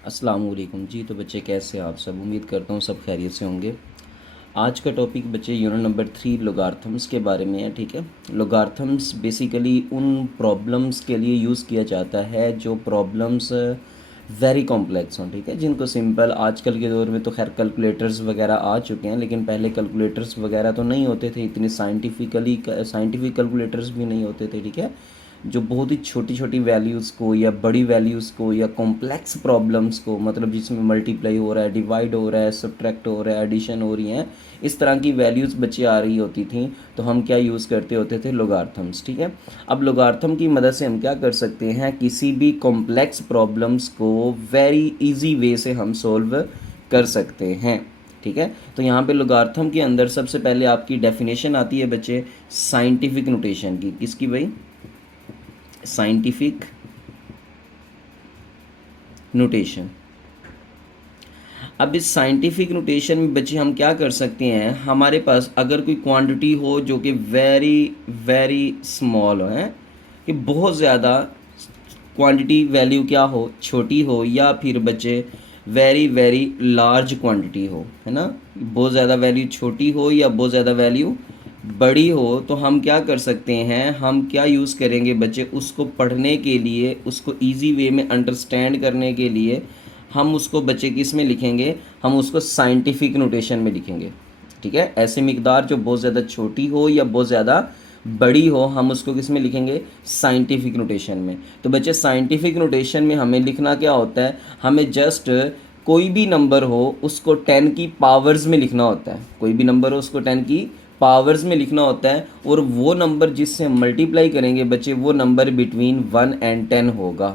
अस्सलाम वालेकुम जी। तो बच्चे कैसे हैं आप सब? उम्मीद करता हूँ सब खैरियत से होंगे। आज का टॉपिक बच्चे यूनिट नंबर 3 लोगार्थम्स के बारे में है। ठीक है, लोगार्थम्स बेसिकली उन प्रॉब्लम्स के लिए यूज़ किया जाता है जो प्रॉब्लम्स वेरी कॉम्प्लेक्स हों। ठीक है, जिनको सिंपल आजकल के दौर में तो खैर कैलकुलेटर्स वगैरह आ चुके हैं, लेकिन पहले कैलकुलेटर्स वगैरह तो नहीं होते थे, इतने साइंटिफिक कैलकुलेटर्स भी नहीं होते थे। ठीक है, जो बहुत ही छोटी छोटी वैल्यूज़ को या बड़ी वैल्यूज़ को या कॉम्प्लेक्स प्रॉब्लम्स को, मतलब जिसमें मल्टीप्लाई हो रहा है, डिवाइड हो रहा है, सब्ट्रैक्ट हो रहा है, एडिशन हो रही हैं, इस तरह की वैल्यूज़ बच्चे आ रही होती थी, तो हम क्या यूज़ करते होते थे? लोगार्थम्स। ठीक है, अब लोगार्थम की मदद से हम क्या कर सकते हैं? किसी भी कॉम्प्लेक्स प्रॉब्लम्स को वेरी इजी वे से हम सोल्व कर सकते हैं। ठीक है, तो यहाँ पे लोगार्थम के अंदर सबसे पहले आपकी डेफिनेशन आती है बच्चे साइंटिफिक नोटेशन की। किसकी भाई? Scientific notation. अब इस साइंटिफिक नोटेशन में बच्चे हम क्या कर सकते हैं? हमारे पास अगर कोई क्वांटिटी हो जो कि वेरी वेरी स्मॉल है, कि बहुत ज़्यादा क्वांटिटी वैल्यू क्या हो, छोटी हो, या फिर बच्चे वेरी वेरी लार्ज क्वांटिटी हो, है ना, बहुत ज़्यादा वैल्यू छोटी हो या बहुत ज़्यादा वैल्यू बड़ी हो, तो हम क्या कर सकते हैं? हम क्या यूज़ करेंगे बच्चे? उसको पढ़ने के लिए, उसको इजी वे में अंडरस्टैंड करने के लिए हम उसको बच्चे किस में लिखेंगे? हम उसको साइंटिफिक नोटेशन में लिखेंगे। ठीक है, ऐसी मिकदार जो बहुत ज़्यादा छोटी हो या बहुत ज़्यादा बड़ी हो, हम उसको किस में लिखेंगे? साइंटिफिक नोटेशन में। तो बच्चे साइंटिफिक नोटेशन में हमें लिखना क्या होता है? हमें जस्ट कोई भी नंबर हो उसको 10 की पावर्स में लिखना होता है। कोई भी नंबर हो उसको 10 की पावर्स में लिखना होता है, और वो नंबर जिससे हम मल्टीप्लाई करेंगे बच्चे, वो नंबर बिटवीन 1 एंड 10 होगा,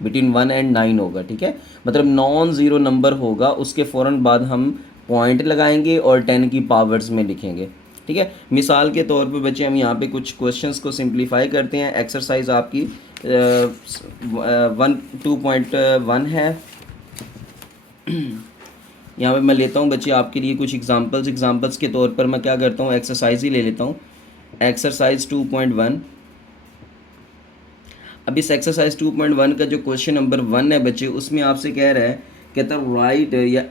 बिटवीन 1 एंड 9 होगा। ठीक है, मतलब नॉन ज़ीरो नंबर होगा, उसके फ़ौरन बाद हम पॉइंट लगाएंगे और 10 की पावर्स में लिखेंगे। ठीक है, मिसाल के तौर पे बच्चे हम यहाँ पे कुछ क्वेश्चंस को सिंप्लीफाई करते हैं। एक्सरसाइज आपकी 2.1 है। यहाँ पे मैं लेता हूँ बच्चे आपके लिए कुछ एग्जांपल्स के तौर पर मैं क्या करता हूँ? एक्सरसाइज ही ले लेता हूँ। एक्सरसाइज 2.1। अब इस एक्सरसाइज 2.1 का जो क्वेश्चन नंबर 1 है बच्चे, उसमें आपसे कह रहा है, कहता है राइट या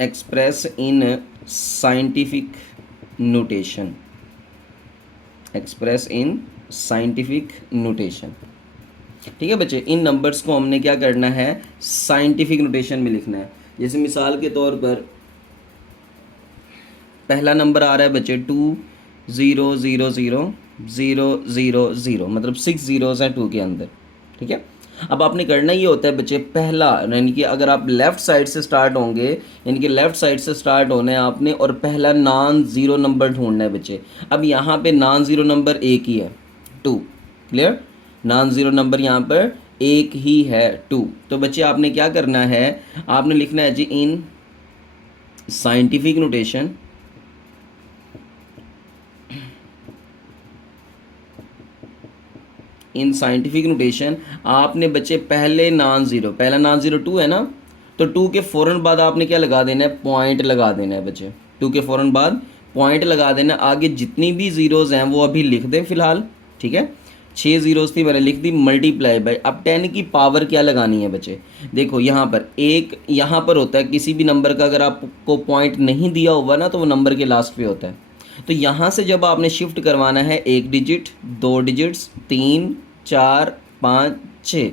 express in scientific notation. Express in scientific notation. ठीक है बच्चे, इन नंबर्स को हमने क्या करना है? साइंटिफिक नोटेशन में लिखना है। जैसे मिसाल के तौर पर पहला नंबर आ रहा है बच्चे 2 0 0 0 0 0 0, मतलब 6 ज़ीरोज़ हैं 2 के अंदर। ठीक है, अब आपने करना ये होता है बच्चे, पहला यानी कि अगर आप लेफ़्ट साइड से स्टार्ट होंगे, यानी कि लेफ़्ट साइड से स्टार्ट होना है आपने, और पहला नॉन ज़ीरो नंबर ढूंढना है बच्चे। अब यहाँ पे नॉन ज़ीरो नंबर एक ही है, 2। क्लियर? नॉन ज़ीरो नंबर यहाँ पर एक ही है, 2। तो बच्चे आपने क्या करना है? आपने लिखना है जी in scientific notation, in scientific notation आपने बच्चे पहला नॉन ज़ीरो 2 है ना, तो 2 के फ़ौरन बाद आपने क्या लगा देना है? पॉइंट लगा देना है बच्चे। 2 के फ़ौरन बाद पॉइंट लगा देना। आगे जितनी भी ज़ीरोज़ हैं वो अभी लिख दें फ़िलहाल। ठीक है, 6 ज़ीरोज़ थी, मैंने लिख दी, मल्टीप्लाई बाय। अब 10 की पावर क्या लगानी है बच्चे? देखो यहाँ पर एक यहाँ पर होता है, किसी भी नंबर का अगर आपको पॉइंट नहीं दिया हुआ ना, तो वो नंबर के लास्ट पे होता है। तो यहाँ से जब आपने शिफ्ट करवाना है, 1 डिजिट, 2 डिजिट्स, 3 4 5 6,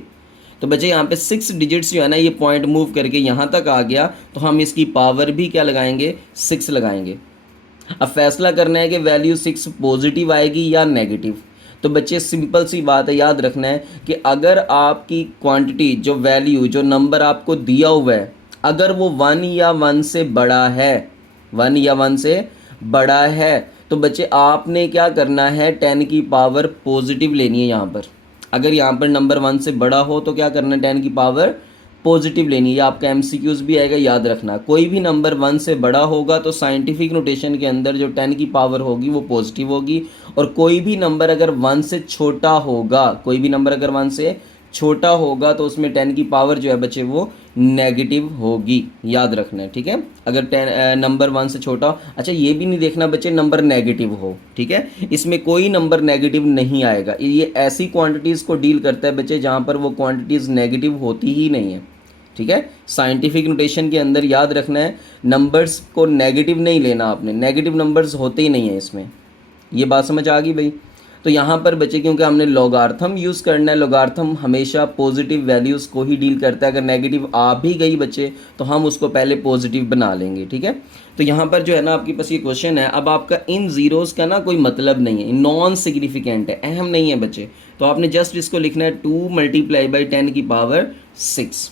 तो बच्चे यहाँ पे 6 डिजिट्स जो है ना, ये पॉइंट मूव करके यहाँ तक आ गया, तो हम इसकी पावर भी क्या लगाएंगे? 6 लगाएंगे। अब फैसला करना है कि वैल्यू 6 पॉजिटिव आएगी या नेगेटिव। तो बच्चे सिंपल सी बात है, याद रखना है कि अगर आपकी क्वांटिटी, जो वैल्यू, जो नंबर आपको दिया हुआ है, अगर वो 1 या 1 से बड़ा है, 1 या 1 से बड़ा है, तो बच्चे आपने क्या करना है? 10 की पावर पॉजिटिव लेनी है यहाँ पर। अगर यहाँ पर नंबर 1 से बड़ा हो तो क्या करना है? 10 की पावर पॉजिटिव लेनी है। आपका एमसीक्यूज भी आएगा, याद रखना। कोई भी नंबर 1 से बड़ा होगा तो साइंटिफिक नोटेशन के अंदर जो 10 की पावर होगी वो पॉजिटिव होगी, और कोई भी नंबर अगर 1 से छोटा होगा, कोई भी नंबर अगर 1 से छोटा होगा तो उसमें 10 की पावर जो है बच्चे वो नेगेटिव होगी, याद रखना है, ठीक है। अगर 10 नंबर 1 से छोटा हो, अच्छा ये भी नहीं देखना बच्चे नंबर नेगेटिव हो, ठीक है, इसमें कोई नंबर नेगेटिव नहीं आएगा। ये ऐसी क्वांटिटीज़ को डील करता है बच्चे जहाँ पर वो क्वांटिटीज़ नेगेटिव होती ही नहीं है, ठीक है। साइंटिफिक नोटेशन के अंदर याद रखना है नंबर्स को नेगेटिव नहीं लेना आपने, नेगेटिव नंबर्स होते ही नहीं है इसमें, ये बात समझ आ गई भाई। तो यहाँ पर बच्चे क्योंकि हमने लॉगार्थम यूज़ करना है, लॉगार्थम हमेशा पॉजिटिव वैल्यूज़ को ही डील करता है, अगर नेगेटिव आ भी गई बच्चे तो हम उसको पहले पॉजिटिव बना लेंगे, ठीक है। तो यहाँ पर जो है ना आपके पास ये क्वेश्चन है, अब आपका इन ज़ीरोज़ का ना कोई मतलब नहीं है, नॉन सिग्निफिकेंट है, अहम नहीं है बच्चे, तो आपने जस्ट इसको लिखना है 2 मल्टीप्लाई बाई 10 की पावर 6।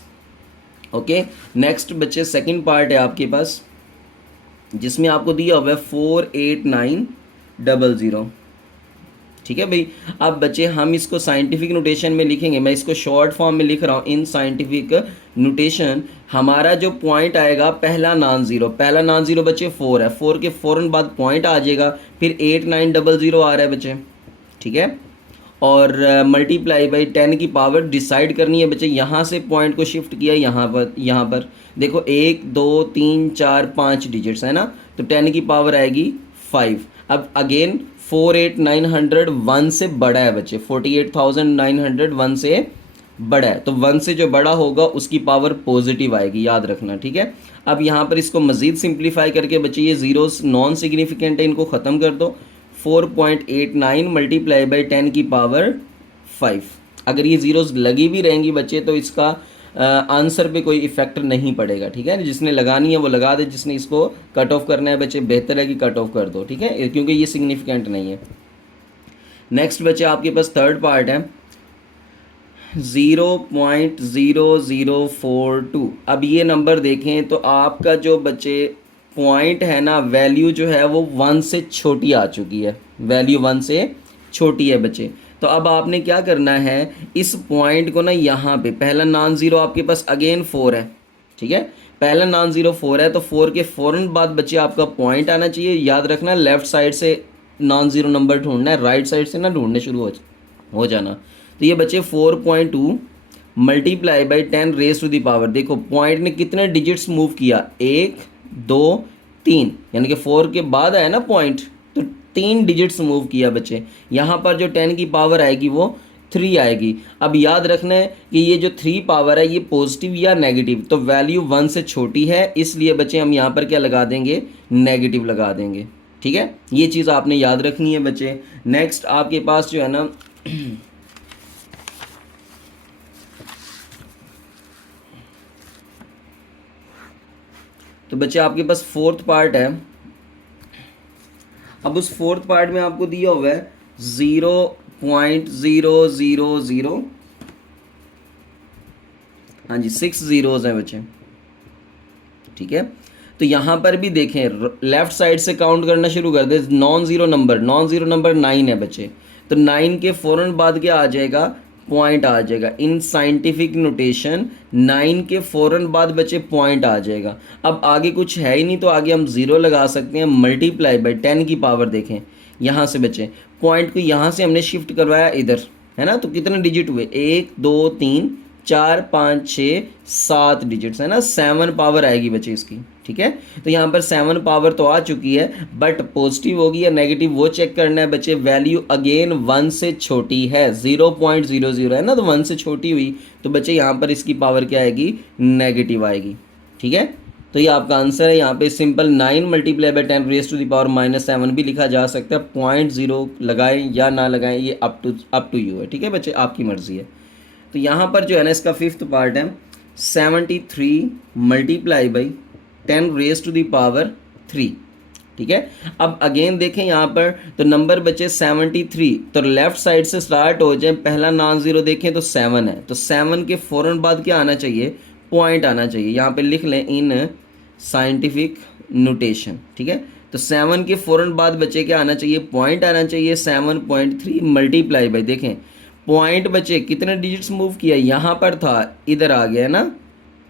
ओके, नेक्स्ट बच्चे सेकंड पार्ट है आपके पास जिसमें आपको दिया हुआ है 48900, ठीक है भाई। अब बच्चे हम इसको साइंटिफिक नोटेशन में लिखेंगे, मैं इसको शॉर्ट फॉर्म में लिख रहा हूँ। इन साइंटिफिक नोटेशन हमारा जो पॉइंट आएगा पहला नॉन ज़ीरो बच्चे 4 है, 4 के फ़ौरन बाद पॉइंट आ जाएगा, फिर 8900 आ रहा है बच्चे, ठीक है। और मल्टीप्लाई बाई 10 की पावर डिसाइड करनी है बच्चे, यहाँ से पॉइंट को शिफ्ट किया यहाँ पर देखो 1 2 3 4 5 डिजिट्स है ना, तो 10 की पावर आएगी 5। अब अगेन 48900 1 से बड़ा है बच्चे, 48900 1 से बड़ा है, तो 1 से जो बड़ा होगा उसकी पावर पॉजिटिव आएगी, याद रखना, ठीक है। अब यहाँ पर इसको मज़ीद सिंप्लीफाई करके बच्चे ये ज़ीरोस नॉन सिग्निफिकेंट है, इनको ख़त्म कर दो। 4.89 मल्टीप्लाई बाई 10 की पावर 5। अगर ये ज़ीरोस लगी भी रहेंगी बच्चे तो इसका आंसर पे कोई इफेक्ट नहीं पड़ेगा, ठीक है। जिसने लगानी है वो लगा दे, जिसने इसको कट ऑफ करना है बच्चे बेहतर है कि कट ऑफ कर दो, ठीक है, क्योंकि ये सिग्निफिकेंट नहीं है। नेक्स्ट बच्चे आपके पास थर्ड पार्ट है 0.0042। अब ये नंबर देखें तो आपका जो बच्चे पॉइंट है ना, वैल्यू जो है वो 1 से छोटी आ चुकी है, वैल्यू 1 से छोटी है बच्चे। तो अब आपने क्या करना है, इस पॉइंट को ना यहाँ पे पहला नॉन ज़ीरो आपके पास अगेन 4 है, ठीक है, पहला नॉन ज़ीरो 4 है, तो 4 के फ़ौरन बाद बच्चे आपका पॉइंट आना चाहिए। याद रखना लेफ़्ट साइड से नॉन ज़ीरो नंबर ढूंढना है, राइट साइड से ना ढूंढने शुरू हो जाना। तो ये बच्चे 4.2 multiply by 10 raise to the power, देखो पॉइंट ने कितने डिजिट्स मूव किया, 1 2 3, यानी कि 4 के बाद आया ना पॉइंट, तो 3 डिजिट्स मूव किया बच्चे। यहाँ पर जो 10 की पावर आएगी वो 3 आएगी। अब याद रखना है कि ये जो 3 पावर है ये पॉजिटिव या नेगेटिव, तो वैल्यू 1 से छोटी है, इसलिए बच्चे हम यहाँ पर क्या लगा देंगे, नेगेटिव लगा देंगे, ठीक है। ये चीज़ आपने याद रखनी है बच्चे। नेक्स्ट आपके पास जो है ना तो बच्चे आपके पास फोर्थ पार्ट है। अब उस फोर्थ पार्ट में आपको दिया हुआ है 0.000, हाँ जी 6 ज़ीरोज़ हैं बच्चे, ठीक है। तो यहाँ पर भी देखें लेफ़्ट साइड से काउंट करना शुरू कर दे, नॉन ज़ीरो नंबर 9 है बच्चे, तो 9 के फ़ौरन बाद क्या आ जाएगा, पॉइंट आ जाएगा। इन साइंटिफिक नोटेशन 9 के फ़ौरन बाद बच्चे पॉइंट आ जाएगा। अब आगे कुछ है ही नहीं तो आगे हम ज़ीरो लगा सकते हैं, मल्टीप्लाई बाई 10 की पावर देखें यहाँ से बच्चे, पॉइंट को यहाँ से हमने शिफ्ट करवाया इधर, है ना, तो कितने डिजिट हुए, 1 2 3 4 5 6 7 डिजिट्स है ना, 7 पावर आएगी बच्चे इसकी, ठीक है। तो यहाँ पर 7 पावर तो आ चुकी है, बट पॉजिटिव होगी या नेगेटिव वो चेक करना है बच्चे। वैल्यू अगेन 1 से छोटी है, 0.00 है ना, तो 1 से छोटी हुई तो बच्चे यहाँ पर इसकी पावर क्या आएगी, नेगेटिव आएगी, ठीक है। तो ये आपका आंसर है। यहाँ पे simple 9 multiply by 10 raise to the power -7 भी लिखा जा सकता है। 0.0 लगाएं या ना लगाएं ये अप टू यू है, ठीक है बच्चे, आपकी मर्ज़ी है। तो यहाँ पर जो है ना इसका फिफ्थ पार्ट है 73 multiply by 10 raise to the power 3, ठीक है। अब अगेन देखें यहाँ पर तो नंबर बचे 73, तो लेफ्ट साइड से स्टार्ट हो जाए, पहला नॉन ज़ीरो देखें तो 7 है, तो 7 के फ़ौरन बाद क्या आना चाहिए, पॉइंट आना चाहिए। यहाँ पे लिख लें इन साइंटिफिक नोटेशन, ठीक है। तो 7 के फ़ौरन बाद बचे क्या आना चाहिए, पॉइंट आना चाहिए। 7.3 मल्टीप्लाई बाई, देखें पॉइंट बचे कितने डिजिट्स मूव किया, यहाँ पर था इधर आ गया है ना,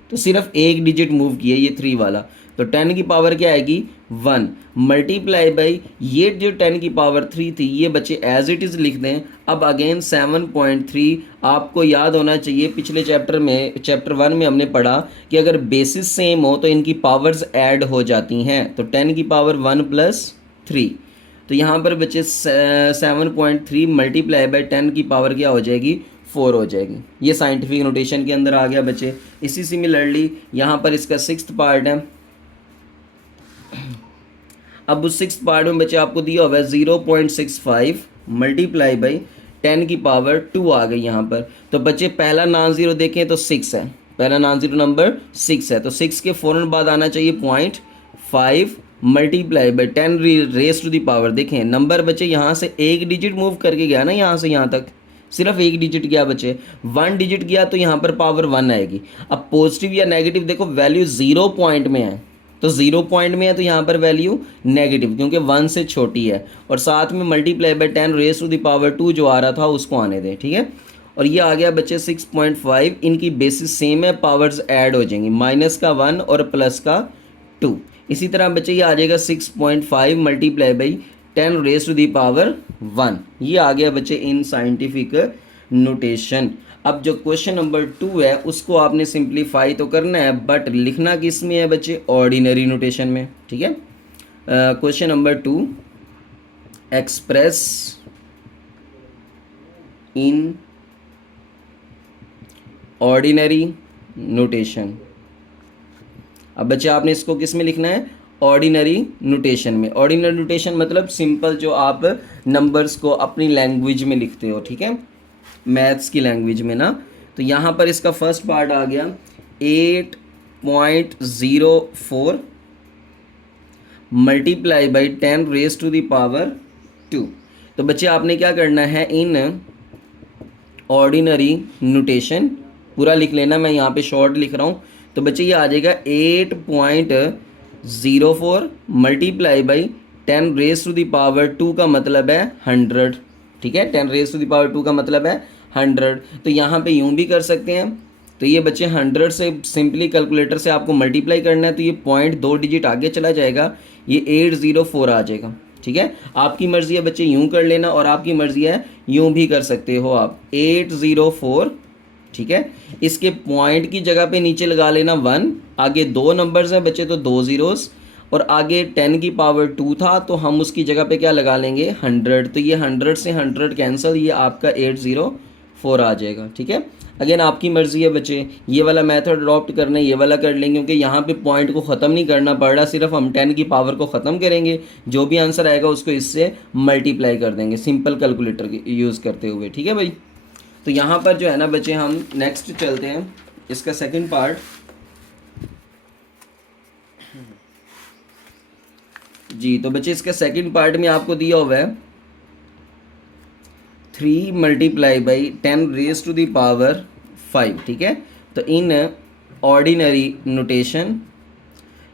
तो सिर्फ एक डिजिट मूव किया ये 3 वाला, तो 10 की पावर क्या आएगी 1 मल्टीप्लाई बाई ये जो 10 की पावर 3 थी ये बच्चे एज इट इज़ लिख दें। अब अगेन 7.3 आपको याद होना चाहिए, पिछले चैप्टर में चैप्टर 1 में हमने पढ़ा कि अगर बेसिस सेम हो तो इनकी पावर्स ऐड हो जाती हैं। तो 10 की पावर 1 प्लस 3, तो यहाँ पर बच्चे 7.3 मल्टीप्लाई बाई 10 की पावर क्या हो जाएगी 4 हो जाएगी। ये साइंटिफिक नोटेशन के अंदर आ गया बच्चे। इसी सिमिलरली यहाँ पर इसका 6th पार्ट है। अब उस 6th पार्ट में बच्चे आपको दिया हुआ है 0.65 मल्टीप्लाई बाई 10 की पावर 2 आ गई यहाँ पर। तो बच्चे पहला नॉन ज़ीरो देखें तो 6 है, पहला नॉन ज़ीरो नंबर 6 है। तो 6 के फ़ौरन बाद आना चाहिए 0.5 multiply by 10 raise to the power. देखें नंबर बच्चे यहाँ से एक डिजिट मूव करके गया ना, यहाँ से यहाँ तक सिर्फ एक डिजिट गया बच्चे, 1 डिजिट गया तो यहाँ पर पावर 1 आएगी। अब पॉजिटिव या नेगेटिव देखो, वैल्यू 0 पॉइंट में है तो 0 पॉइंट में है तो यहाँ पर वैल्यू नेगेटिव क्योंकि 1 से छोटी है, और साथ में multiply by 10 raise to the power 2 जो आ रहा था उसको आने दें, ठीक है। और ये आ गया बच्चे 6.5, इनकी बेसिस सेम है, पावर्स ऐड हो जाएंगी, माइनस का 1 और प्लस का 2। इसी तरह बच्चे ये आ जाएगा 6.5 multiply by 10 raise to the power 1। ये आ गया बच्चे इन साइंटिफिक नोटेशन। अब जो क्वेश्चन नंबर 2 है उसको आपने सिंप्लीफाई तो करना है, बट लिखना किस में है बच्चे, ऑर्डिनरी नोटेशन में, ठीक है। Question number 2, express in ordinary notation. अब बच्चे आपने इसको किस में लिखना है, ऑर्डिनरी नोटेशन में। ऑर्डिनरी नोटेशन मतलब सिंपल जो आप नंबर्स को अपनी लैंग्वेज में लिखते हो, ठीक है, मैथ्स की लैंग्वेज में ना। तो यहाँ पर इसका फर्स्ट पार्ट आ गया 8.04 multiply by 10 raise to the power 2। तो बच्चे आपने क्या करना है, इन ऑर्डिनरी नोटेशन पूरा लिख लेना, मैं यहाँ पे शॉर्ट लिख रहा हूँ। तो बच्चे ये आ जाएगा 8.04 multiply by 10 raise to the power 2 का मतलब है 100, ठीक है। 10 रेस टू दी पावर 2 का मतलब है 100। तो यहाँ पे यूँ भी कर सकते हैं। तो ये बच्चे 100 से सिंपली कैलकुलेटर से आपको मल्टीप्लाई करना है, तो ये पॉइंट 2 डिजिट आगे चला जाएगा, ये 804 आ जाएगा, ठीक है। आपकी मर्ज़ी है बच्चे यूँ कर लेना, और आपकी मर्ज़ी है यूँ भी कर सकते हो आप, 804, ठीक है। इसके पॉइंट की जगह पे नीचे लगा लेना 1, आगे 2 नंबर्स हैं बच्चे तो 2 ज़ीरोस, और आगे 10 की पावर 2 था तो हम उसकी जगह पे क्या लगा लेंगे 100। तो ये 100 से 100 कैंसिल, ये आपका 804 आ जाएगा, ठीक है। अगेन आपकी मर्ज़ी है बच्चे, ये वाला मेथड अडॉप्ट करना है ये वाला कर लेंगे, क्योंकि यहाँ पे पॉइंट को ख़त्म नहीं करना पड़ रहा, सिर्फ हम 10 की पावर को ख़त्म करेंगे, जो भी आंसर आएगा उसको इससे मल्टीप्लाई कर देंगे सिंपल कैलकुलेटर यूज़ करते हुए, ठीक है भाई। तो यहाँ पर जो है ना बच्चे हम नेक्स्ट चलते हैं, इसका सेकंड पार्ट। जी तो बच्चे इसका सेकंड पार्ट में आपको दिया हुआ है 3 multiply by 10 raise to the power 5, ठीक है। तो इन ऑर्डिनरी नोटेशन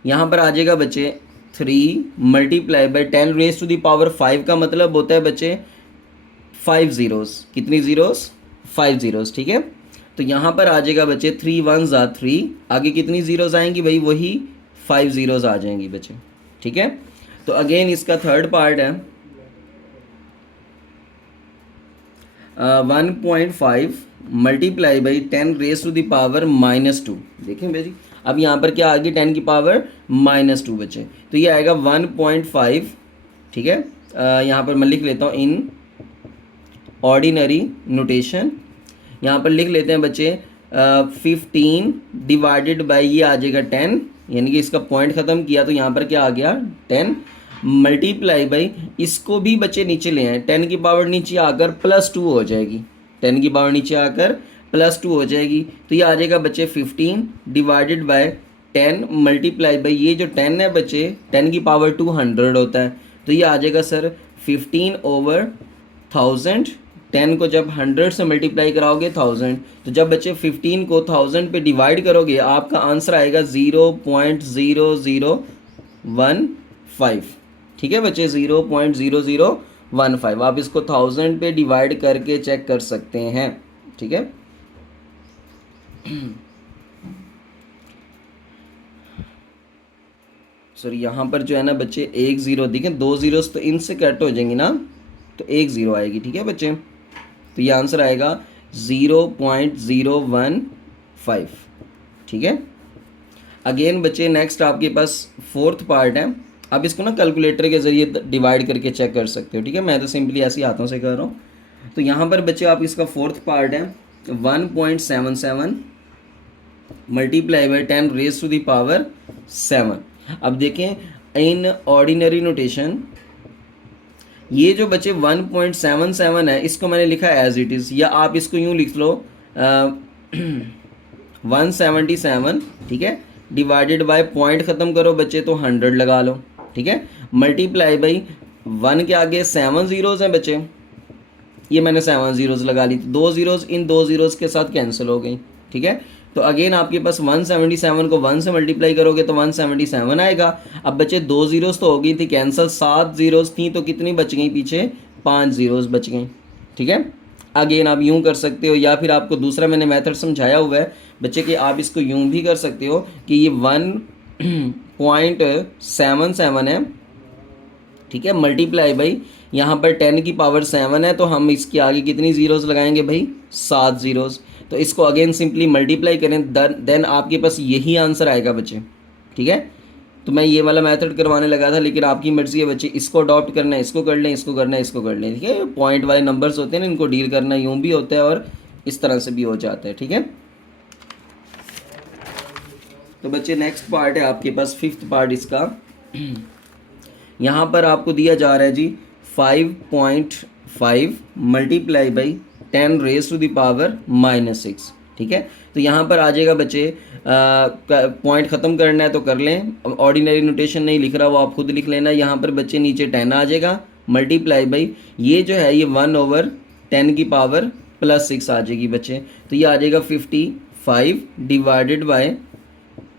यहाँ पर आ जाएगा बच्चे 3 multiply by 10 raise to the power 5 का मतलब होता है बच्चे 5 ज़ीरोस, कितनी ज़ीरोस 5 ज़ीरोस, ठीक है। तो यहाँ पर आ जाएगा बच्चे 3 1 ज़ा 3, आगे कितनी ज़ीरोस आएंगी भाई, वही 5 ज़ीरोस आ जाएंगी बच्चे, ठीक है। तो अगेन इसका थर्ड पार्ट है 1.5 multiply by 10 raise to the power -2। देखें भाई अब यहाँ पर क्या आ गई 10 की पावर -2 बच्चे, तो ये आएगा 1.5, ठीक है। यहाँ पर मैं लिख लेता हूँ इन ऑर्डिनरी नोटेशन, यहाँ पर लिख लेते हैं बच्चे 15 डिवाइडेड बाई ये आ जाएगा 10, यानी कि इसका पॉइंट ख़त्म किया तो यहाँ पर क्या आ गया 10 मल्टीप्लाई बाई, इसको भी बच्चे नीचे ले आए, 10 की पावर नीचे आकर +2 हो जाएगी, 10 की पावर नीचे आकर +2 हो जाएगी। तो ये आ जाएगा बच्चे 15 डिवाइडेड बाय 10 मल्टीप्लाई बाई ये जो 10 है बच्चे 10 की पावर 2 100 होता है, तो ये आ जाएगा सर 15/1000। 10 को जब 100 से मल्टीप्लाई कराओगे 1000, तो जब बच्चे 15 को 1000 पे डिवाइड करोगे आपका आंसर आएगा 0.0015, ठीक है बच्चे 0.0015। आप इसको 1000 पे डिवाइड करके चेक कर सकते हैं, ठीक है। सॉरी यहाँ पर जो है ना बच्चे 1 0 देखें, 2 ज़ीरोस तो इनसे कट हो जाएंगी ना, तो 1 0 आएगी। ठीक है बच्चे, तो ये आंसर आएगा 0.015। ठीक है। अगेन बच्चे नेक्स्ट आपके पास फोर्थ पार्ट है। आप इसको ना कैलकुलेटर के ज़रिए डिवाइड करके चेक कर सकते हो। ठीक है, मैं तो सिंपली ऐसे ही हाथों से कर रहा हूँ। तो यहाँ पर बच्चे आप इसका फोर्थ पार्ट है 1.77 multiply by 10 raise to the power 7। अब देखें इन ऑर्डिनरी नोटेशन ये जो बच्चे 1.77 है इसको मैंने लिखा एज इट इज़, या आप इसको यूँ लिख लो 177। ठीक है, डिवाइडेड बाय पॉइंट ख़त्म करो बच्चे तो 100 लगा लो। ठीक है, मल्टीप्लाई बाई 1 के आगे 7 ज़ीरोज़ हैं बच्चे, ये मैंने 7 ज़ीरोज़ लगा ली, तो 2 ज़ीरोज़ इन 2 ज़ीरोज़ के साथ कैंसिल हो गई। ठीक है, तो अगेन आपके पास 177 को 1 से मल्टीप्लाई करोगे तो 177 आएगा। अब बच्चे 2 ज़ीरोज़ तो हो गई थी कैंसिल, 7 ज़ीरोज़ थी तो कितनी बच गई पीछे, 5 ज़ीरोज़ बच गई। ठीक है, अगेन आप यूँ कर सकते हो, या फिर आपको दूसरा मैंने मेथड समझाया हुआ है बच्चे कि आप इसको यूँ भी कर सकते हो कि ये 1.77 है। ठीक है, मल्टीप्लाई भाई यहाँ पर 10 की पावर 7 है तो हम इसके आगे कितनी ज़ीरोज़ लगाएंगे भाई, 7 ज़ीरोज़। तो इसको अगेन सिंपली मल्टीप्लाई करें देन आपके पास यही आंसर आएगा बच्चे। ठीक है, तो मैं ये वाला मेथड करवाने लगा था, लेकिन आपकी मर्ज़ी है बच्चे, इसको अडॉप्ट करना है इसको कर लें, इसको करना है इसको कर लें। ठीक है, पॉइंट वाले नंबर्स होते हैं ना, इनको डील करना यूँ भी होता है और इस तरह से भी हो जाता है। ठीक है, तो बच्चे नेक्स्ट पार्ट है आपके पास फिफ्थ पार्ट इसका। यहाँ पर आपको दिया जा रहा है जी 5.5 multiply by 10 raise to the power -6। ठीक है, तो यहाँ पर आ जाएगा बच्चे, पॉइंट ख़त्म करना है तो कर लें, ऑर्डिनरी नोटेशन नहीं लिख रहा वो आप खुद लिख लेना। यहाँ पर बच्चे नीचे 10 आ जाएगा मल्टीप्लाई बाई ये जो है ये 1/10 की पावर +6 आ जाएगी बच्चे, तो ये आ जाएगा 55 डिवाइडेड बाय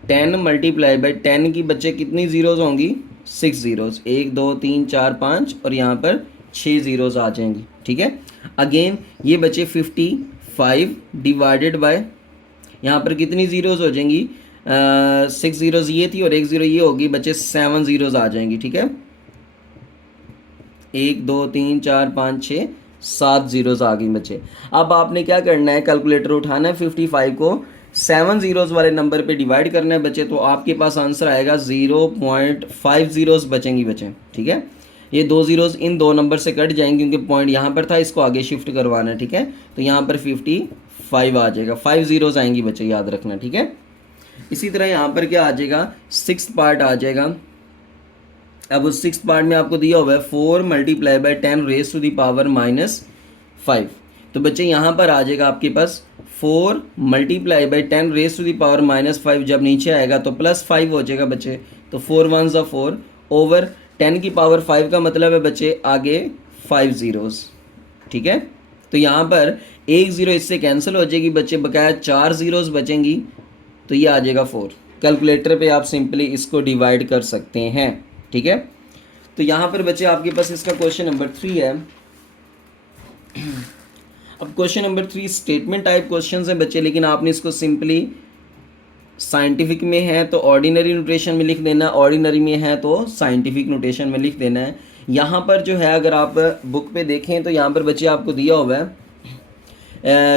10 मल्टीप्लाई बाई 10 की बच्चे कितनी ज़ीरोज़ होंगी, 6 ज़ीरोज़, 1 2 3 4 5 और यहाँ पर 6 ज़ीरोज़ आ जाएंगी। ठीक है, अगेन ये बच्चे 55 डिवाइडेड बाय यहाँ पर कितनी ज़ीरोज़ हो जाएंगी, 6 ज़ीरोज़ ये थी और 1 ज़ीरो ये होगी बच्चे, 7 ज़ीरोज़ आ जाएंगी। ठीक है, 1 2 3 4 5 6 7 ज़ीरोज़ आ गई बच्चे। अब आपने क्या करना है, कैलकुलेटर उठाना है, 55 को 7 ज़ीरोज़ वाले नंबर पे डिवाइड करना है बच्चे, तो आपके पास आंसर आएगा 0.5 ज़ीरोज़ बचेंगी बच्चे। ठीक है, ये 2 ज़ीरोज़ इन 2 नंबर से कट जाएंगे क्योंकि पॉइंट यहाँ पर था, इसको आगे शिफ्ट करवाना है। ठीक है, तो यहाँ पर 55 आ जाएगा, 5 ज़ीरोज़ आएंगी बच्चे, याद रखना। ठीक है, इसी तरह यहाँ पर क्या आ जाएगा, 6th पार्ट आ जाएगा। अब उस 6th पार्ट में आपको दिया हुआ है 4 multiply by 10 raise to the power -5। तो बच्चे यहाँ पर आ जाएगा आपके पास 4 multiply by 10 raise to the power -5, जब नीचे आएगा तो +5 हो जाएगा बच्चे, तो 4 1 ज़ा 4 ओवर 10 की पावर 5 का मतलब है बच्चे आगे 5 ज़ीरोज़। ठीक है, तो यहाँ पर 1 ज़ीरो इससे कैंसिल हो जाएगी बच्चे, बकाया 4 ज़ीरोज़ बचेंगी, तो ये आ जाएगा 4। कैलकुलेटर पे आप सिंपली इसको डिवाइड कर सकते हैं। ठीक है, तो यहाँ पर बच्चे आपके पास इसका क्वेश्चन नंबर 3 है। अब question number 3 statement type question है बच्चे, लेकिन आपने इसको सिंपली साइंटिफिक में है तो ऑर्डिनरी नोटेशन में लिख देना, ऑर्डिनरी में है तो साइंटिफिक नोटेशन में लिख देना है। यहाँ पर जो है अगर आप बुक पे देखें तो यहाँ पर बच्चे आपको दिया हुआ है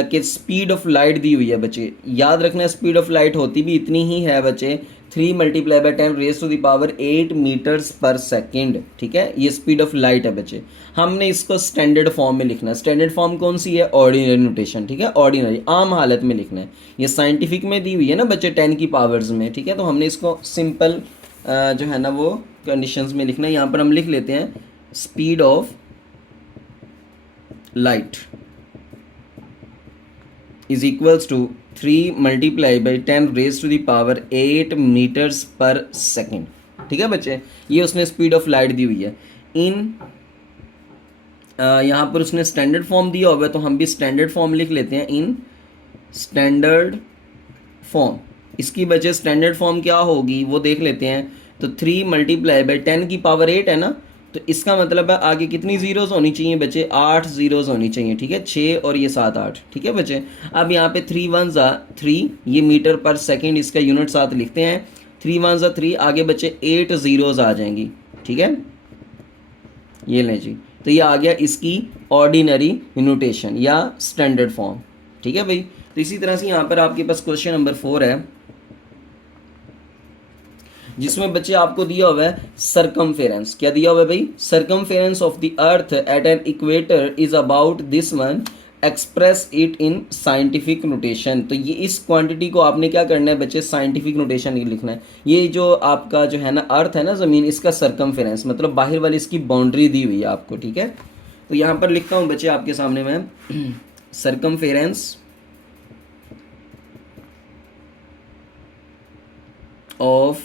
कि स्पीड ऑफ लाइट दी हुई है बच्चे, याद रखना स्पीड ऑफ लाइट होती भी इतनी ही है बच्चे, 3 multiply by 10 raise to the power 8 metres per second. ठीक है, ये स्पीड ऑफ लाइट है बच्चे, हमने इसको स्टैंडर्ड फॉर्म में लिखना है। स्टैंडर्ड फॉर्म कौन सी है, ऑर्डिनरी नोटेशन। ठीक है, ऑर्डिनरी आम हालत में लिखना है। ये साइंटिफिक में दी हुई है ना बच्चे 10 की पावर्स में। ठीक है, तो हमने इसको सिंपल जो है ना वो कंडीशंस में लिखना है। यहाँ पर हम लिख लेते हैं speed of light is equals to 3 multiply by 10 raise to the power 8 metres per second. ठीक है बच्चे, ये उसने स्पीड ऑफ लाइट दी हुई है। इन यहाँ पर उसने स्टैंडर्ड फॉर्म दिया हुआ है तो हम भी स्टैंडर्ड फॉर्म लिख लेते हैं, इन स्टैंडर्ड फॉर्म। इसकी वजह स्टैंडर्ड फॉर्म क्या होगी वो देख लेते हैं। तो 3 मल्टीप्लाई बाई 10 की पावर 8 है ना, तो इसका मतलब है आगे कितनी ज़ीरोज़ होनी चाहिए बच्चे, 8 ज़ीरोज़ होनी चाहिए। ठीक है, 6 और ये 7 8। ठीक है बच्चे, अब यहाँ पे 3 1 ज़ा 3, ये मीटर पर सेकंड इसका यूनिट साथ लिखते हैं, 3 1 ज़ा 3, आगे बच्चे 8 ज़ीरोज़ आ जाएंगी, ठीक है। ये लें जी, तो ये आ गया इसकी ऑर्डिनरी नोटेशन या स्टैंडर्ड फॉर्म, ठीक है भाई। तो इसी तरह से यहाँ पर आपके पास क्वेश्चन नंबर 4 है, जिसमें बच्चे आपको दिया हुआ है सरकमफेरेंस। क्या दिया हुआ है भाई? Circumference of the earth at an equator is about this one, express it in scientific notation. तो ये इस क्वांटिटी को आपने क्या करना है बच्चे, साइंटिफिक नोटेशन लिखना है। ये जो आपका जो है ना अर्थ है ना ज़मीन, इसका सरकमफेरेंस मतलब बाहर वाली इसकी बाउंड्री दी हुई है आपको, ठीक है। तो यहाँ पर लिखता हूँ बच्चे आपके सामने मैं सरकमफेरेंस ऑफ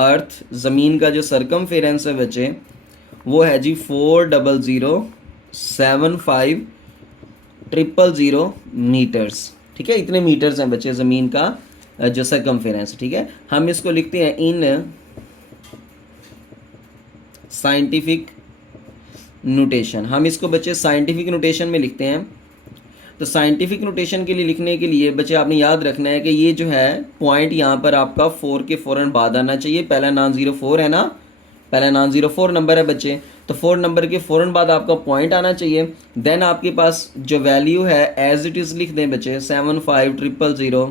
अर्थ, ज़मीन का जो सरकमफेरेंस है बच्चे वो है जी 4,00,750,000 मीटर्स, ठीक है। इतने मीटर्स हैं बच्चे ज़मीन का जो सरकमफेरेंस, ठीक है। हम इसको लिखते हैं इन साइंटिफिक नोटेशन, हम इसको बच्चे साइंटिफिक नोटेशन में लिखते हैं। तो साइंटिफिक नोटेशन के लिए लिखने के लिए बच्चे आपने याद रखना है कि ये जो है पॉइंट यहाँ पर आपका 4 के फ़ौरन बाद आना चाहिए। पहला नॉन ज़ीरो 4 है ना, पहला नॉन ज़ीरो 4 नंबर है बच्चे, तो 4 नंबर के फ़ौरन बाद आपका पॉइंट आना चाहिए। देन आपके पास जो वैल्यू है एज इट इज़ लिख दें बच्चे 75000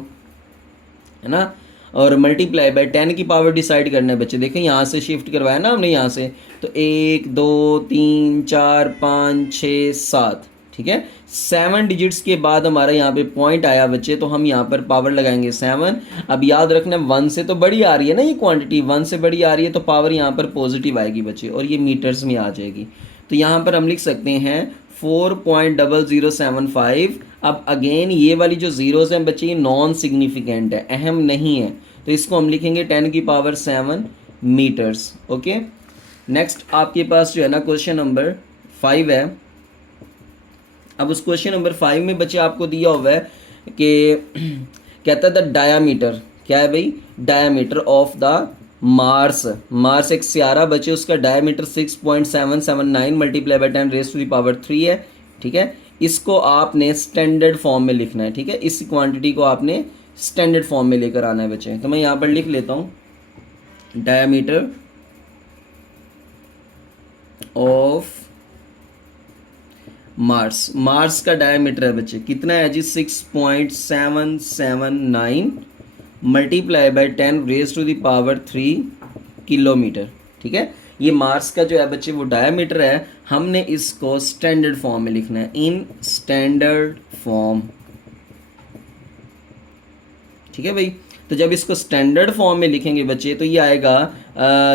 है ना, और मल्टीप्लाई बाय 10 की पावर डिसाइड करना है बच्चे। देखें यहाँ से शिफ्ट करवाया ना हमने यहाँ से, तो 1 2 3 4 5 6 7, ठीक है। 7 डिजिट्स के बाद हमारा यहाँ पे पॉइंट आया बच्चे, तो हम यहाँ पर पावर लगाएंगे 7। अब याद रखना 1 से तो बड़ी आ रही है ना ये क्वांटिटी, 1 से बड़ी आ रही है तो पावर यहाँ पर पॉजिटिव आएगी बच्चे, और ये मीटर्स में आ जाएगी। तो यहाँ पर हम लिख सकते हैं 4.0075। अब अगेन ये वाली जो ज़ीरोज़ हैं बच्चे ये नॉन सिग्निफिकेंट है, अहम नहीं है, तो इसको हम लिखेंगे 10 की पावर 7 मीटर्स, ओके। नेक्स्ट आपके पास जो है ना क्वेश्चन नंबर 5 है। अब उस क्वेश्चन नंबर 5 में बच्चे आपको दिया हुआ है कि कहता है द डायामीटर, क्या है भाई, diameter of the Mars. Mars एक सियारा बच्चे, उसका diameter 6.779 multiply by 10 raise to the power 3 है, ठीक है। इसको आपने स्टैंडर्ड फॉर्म में लिखना है, ठीक है। इस क्वांटिटी को आपने स्टैंडर्ड फॉर्म में लेकर आना है बच्चे। तो मैं यहाँ पर लिख लेता हूँ डायामीटर ऑफ मार्स। मार्स का डायमीटर है बच्चे कितना है जी, 6.779 multiply by 10 raise to the power 3 kilometre, ठीक है। ये मार्स का जो है बच्चे वो डायमीटर है, हमने इसको स्टैंडर्ड फॉर्म में लिखना है, इन स्टैंडर्ड फॉर्म, ठीक है भाई। तो जब इसको स्टैंडर्ड फॉर्म में लिखेंगे बच्चे तो ये आएगा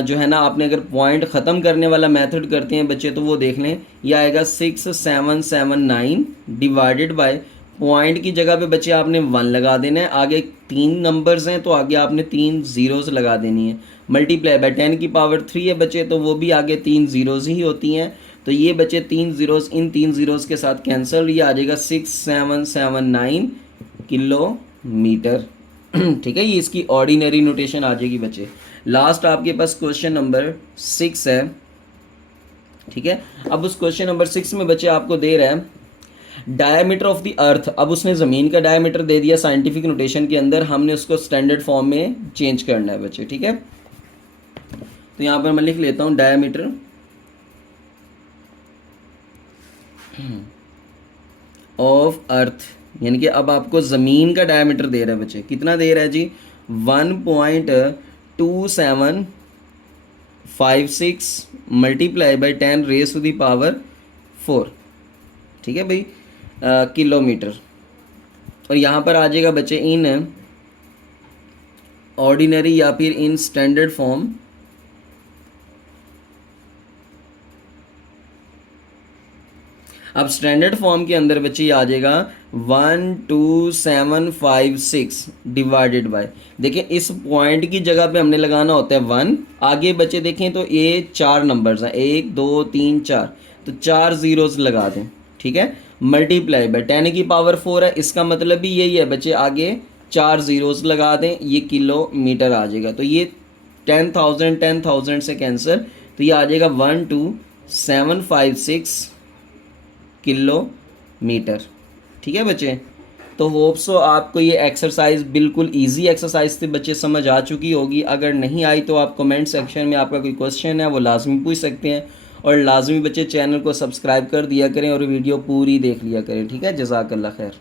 जो है ना, आपने अगर पॉइंट ख़त्म करने वाला मेथड करते हैं बच्चे तो वो देख लें, ये आएगा 6779 डिवाइडेड बाय, पॉइंट की जगह पे बच्चे आपने 1 लगा देना है, आगे 3 नंबर्स हैं तो आगे आपने 3 ज़ीरोज़ लगा देनी है, मल्टीप्लाई बाय 10 की पावर 3 है बच्चे, तो वो भी आगे 3 ज़ीरोज़ ही होती हैं। तो ये बच्चे 3 ज़ीरोज़ इन 3 ज़ीरोज़ के साथ कैंसिल, ये आ जाएगा 6779 किलोमीटर, ठीक है। ये इसकी ऑर्डिनरी नोटेशन आ जाएगी बच्चे। लास्ट आपके पास क्वेश्चन नंबर 6 है, ठीक है। अब उस क्वेश्चन नंबर 6 में बच्चे आपको दे रहा है डायमीटर ऑफ द अर्थ। अब उसने ज़मीन का डायमीटर दे दिया साइंटिफिक नोटेशन के अंदर, हमने उसको स्टैंडर्ड फॉर्म में चेंज करना है बच्चे, ठीक है। तो यहाँ पर मैं लिख लेता हूँ डायमीटर ऑफ अर्थ, यानी कि अब आपको ज़मीन का डायमीटर दे रहा है बच्चे, कितना दे रहा है जी, 1.2756 multiply by 10 raise to the power 4, ठीक है भाई, किलोमीटर। और यहाँ पर आ जाएगा बच्चे इन ऑर्डिनरी या फिर इन स्टैंडर्ड फॉर्म, अब स्टैंडर्ड फॉर्म के अंदर बच्चे आ जाएगा 12756 डिवाइडेड बाय, देखिए इस पॉइंट की जगह पे हमने लगाना होता है 1, आगे बच्चे देखें तो ये 4 नंबर्स हैं, 1 2 3 4, तो 4 ज़ीरोज़ लगा दें, ठीक है। मल्टीप्लाई बाय 10 की पावर 4 है, इसका मतलब भी यही है बच्चे, आगे 4 ज़ीरोज़ लगा दें, ये किलोमीटर आ जाएगा। तो ये 10,000 से कैंसिल, तो ये आ जाएगा 12756 किलोमीटर, ठीक है बच्चे। तो होप सो आपको ये एक्सरसाइज बिल्कुल इजी एक्सरसाइज थी, बच्चे समझ आ चुकी होगी। अगर नहीं आई तो आप कमेंट सेक्शन में आपका कोई क्वेश्चन है वो लाजमी पूछ सकते हैं, और लाजमी बच्चे चैनल को सब्सक्राइब कर दिया करें और वीडियो पूरी देख लिया करें। ठीक है, जज़ाकल्लाह खैर।